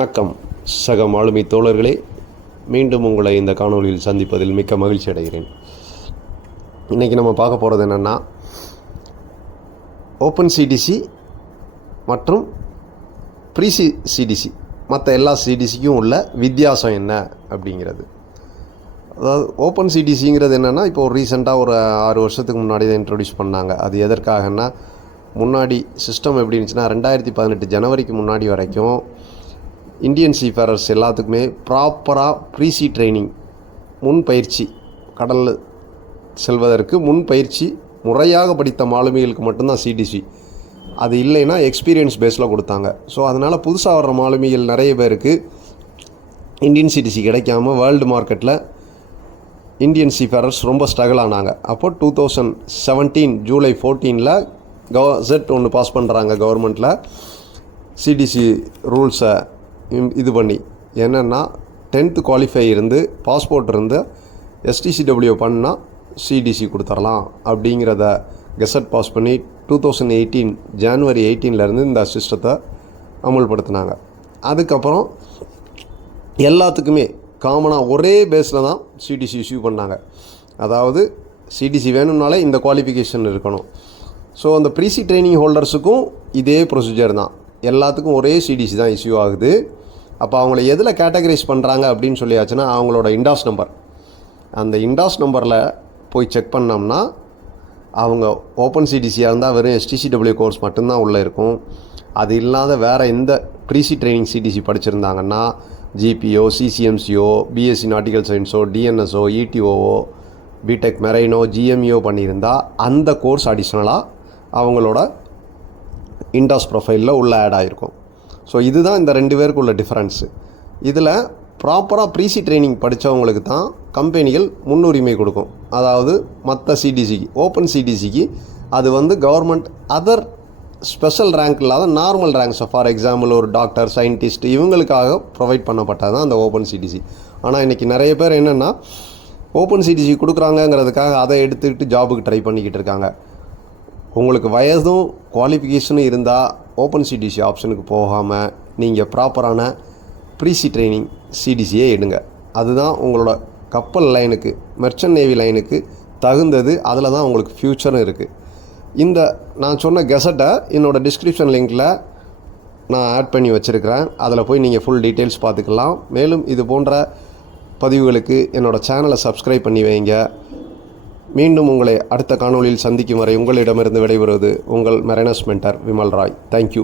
வணக்கம் சக மாலுமி தோழர்களே, மீண்டும் உங்களை இந்த காணொலியில் சந்திப்பதில் மிக்க மகிழ்ச்சி அடைகிறேன். இன்றைக்கி நம்ம பார்க்க போகிறது என்னென்னா, ஓப்பன் சிடிசி மற்றும் ப்ரீ சிடிசி மற்ற எல்லா சிடிசிக்கும் உள்ள வித்தியாசம் என்ன அப்படிங்கிறது. அதாவது ஓப்பன் சிடிசிங்கிறது என்னென்னா, இப்போ ரீசெண்டாக ஒரு 6 வருஷத்துக்கு முன்னாடி தான் இன்ட்ரடியூஸ் பண்ணாங்க. அது எதற்காகன்னா, முன்னாடி சிஸ்டம் எப்படி இருந்துச்சுன்னா 2018 ஜனவரிக்கு முன்னாடி வரைக்கும் இந்தியன் சீஃபேரர்ஸ் எல்லாத்துக்குமே ப்ராப்பராக ப்ரீசி ட்ரைனிங், முன் பயிற்சி, கடலில் செல்வதற்கு முன் பயிற்சி முறையாக படித்த மாலுமிகளுக்கு மட்டும்தான் சிடிசி. அது இல்லைன்னா எக்ஸ்பீரியன்ஸ் பேஸில் கொடுத்தாங்க. ஸோ அதனால் புதுசாக வர்ற மாலுமிகள் நிறைய பேருக்கு இந்தியன் சிடிசி கிடைக்காம வேர்ல்டு மார்க்கெட்டில் இந்தியன் சீஃபேரர்ஸ் ரொம்ப ஸ்ட்ரகிள் ஆனாங்க. அப்போது 2017 ஜூலை 14 கெசட் ஒன்று பாஸ் பண்ணுறாங்க கவர்மெண்ட்டில், சிடிசி ரூல்ஸை இது பண்ணி. என்னென்னா 10th குவாலிஃபை இருந்து பாஸ்போர்ட் இருந்து எஸ்டிசிடபிள்யூ பண்ணால் சிடிசி கொடுத்துடலாம் அப்படிங்கிறத கெசட் பாஸ் பண்ணி 2018 ஜனவரி 18 இந்த சிஸ்டத்தை அமுல்படுத்தினாங்க. அதுக்கப்புறம் எல்லாத்துக்குமே காமனாக ஒரே பேஸில் தான் சிடிசி இஷ்யூ பண்ணாங்க. அதாவது சிடிசி வேணும்னாலே இந்த குவாலிஃபிகேஷன் இருக்கணும். ஸோ அந்த ப்ரீசி ட்ரைனிங் ஹோல்டர்ஸுக்கும் இதே ப்ரொசீஜர் தான், எல்லாத்துக்கும் ஒரே சிடிசி தான் இஷ்யூ ஆகுது. அப்போ அவங்கள எதில் கேட்டகரைஸ் பண்ணுறாங்க அப்படின்னு சொல்லியாச்சுன்னா, அவங்களோட இண்டாஸ் நம்பர், அந்த இண்டாஸ் நம்பரில் போய் செக் பண்ணோம்னா அவங்க ஓப்பன் சிடிசியாக இருந்தால் வெறும் எஸ்டிசிடபிள்யூ கோர்ஸ் மட்டும்தான் உள்ளே இருக்கும். அது இல்லாத வேறு எந்த ப்ரீசி ட்ரைனிங் சிடிசி படிச்சிருந்தாங்கன்னா ஜிபிஓ, சிசிஎம்சிஓ, பிஎஸ்சி நாட்டிக்கல் சயின்ஸோ, டிஎன்எஸ்ஓ, இடிஓஓ, பிடெக் மெரைனோ, ஜிஎம்இஓ பண்ணியிருந்தால் அந்த கோர்ஸ் அடிஷ்னலாக அவங்களோட இண்டாஸ் ப்ரொஃபைலில் உள்ள ஆட் ஆகிருக்கும். ஸோ இதுதான் இந்த 2 பேருக்கு உள்ள டிஃப்ரென்ஸு. இதில் ப்ராப்பராக ப்ரீசி ட்ரைனிங் படித்தவங்களுக்கு தான் கம்பெனிகள் முன்னுரிமை கொடுக்கும். அதாவது மற்ற சிடிசிக்கு, ஓப்பன் சிடிசிக்கு அது கவர்மெண்ட் அதர் ஸ்பெஷல் ரேங்க் இல்லாத நார்மல் ரேங்க்ஸ், ஃபார் எக்ஸாம்பிள் ஒரு டாக்டர், சயின்டிஸ்ட், இவங்களுக்காக ப்ரொவைட் பண்ணப்பட்டது தான் அந்த ஓப்பன் சிடிசி. ஆனால் இன்றைக்கி நிறைய பேர் என்னென்னா, ஓப்பன் சிடிசி கொடுக்குறாங்கங்கிறதுக்காக அதை எடுத்துக்கிட்டு ஜாபுக்கு ட்ரை பண்ணிக்கிட்டு இருக்காங்க. உங்களுக்கு வயதும் குவாலிஃபிகேஷனும் இருந்தால் ஓப்பன் சிடிசி ஆப்ஷனுக்கு போகாமல் நீங்கள் ப்ராப்பரான ப்ரீசி ட்ரைனிங் சிடிசியே எடுங்க. அதுதான் உங்களோட கப்பல் லைனுக்கு, மெர்ச்சன்ட் நேவி லைனுக்கு தகுந்தது. அதில் தான் உங்களுக்கு ஃப்யூச்சரும் இருக்குது. இந்த நான் சொன்ன கெசட்டை என்னோடய டிஸ்கிரிப்ஷன் லிங்கில் நான் ஆட் பண்ணி வச்சுருக்கிறேன். அதில் போய் நீங்கள் ஃபுல் டீட்டெயில்ஸ் பார்த்துக்கலாம். மேலும் இது போன்ற பதிவுகளுக்கு என்னோடய சேனலை சப்ஸ்கிரைப் பண்ணி வைங்க. மீண்டும் உங்களை அடுத்த காணொளியில் சந்திக்கும் வரை உங்களிடமிருந்து விடைபெறுவது உங்கள் மெரைனஸ் மென்டர் விமல் ராய். தேங்க்யூ.